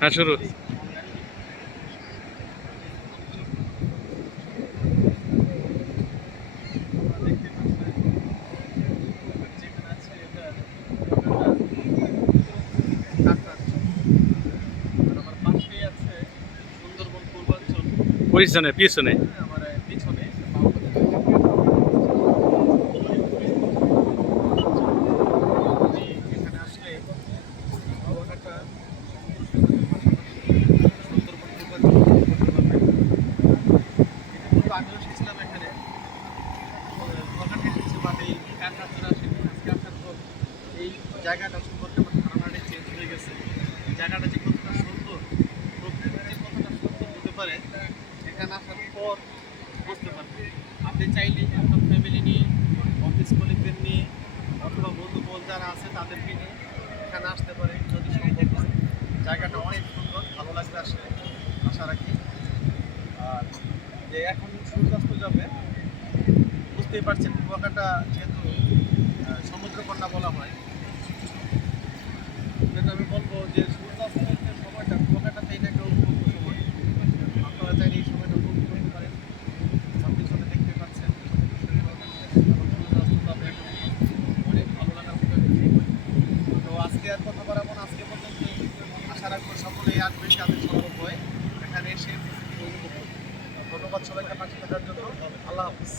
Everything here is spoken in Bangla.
হ্যাঁ, শুরু। পিছনে পিছনে এই জায়গাটা সম্পর্কে আমার ধারণাটা চেঞ্জ হয়ে গেছে। জায়গাটা যে কতটা সুন্দর, প্রকৃতি যে কতটা সুন্দর হতে পারে, এখানে আসার পর বুঝতে পারবে। আপনি চাইলে আপনার ফ্যামিলি নিয়ে, অফিস কলিগদের নিয়ে, অথবা বন্ধুবল যারা আছে তাদেরকে নিয়ে এখানে আসতে পারে যদি সম্ভব হয়। জায়গাটা অনেক সুন্দর, ভালো লাগবে আসলে, আশা রাখি। আর যে এখন সূর্যাস্ত যাবে, বুঝতেই পারছেন কুয়াকাটা যেহেতু সমুদ্রকন্যা বলা হয়, যেটা আমি বলবো যে সূর্যাস্তের যে সময়টা কুয়াকাটাতে এটা একটা উপভোগ্য সময়। আপনারা চাইলে এই সময়টা উপভোগ করতে পারেন। আমার পিছনে দেখতে পাচ্ছেন এবং সূর্যাস্ত যাবে এখন, অনেক ভালো লাগার মতো একটা সময়। তো আজকে আর কথা বাড়াবো না, আজকে পর্যন্তই। আশা রাখবো সকলেই আসবেন যাদের সম্ভব হয় এখানে এসে উপভোগ করবেন। ধন্যবাদ সবাইকে পাশে থাকার জন্য। আল্লাহ হাফিজ।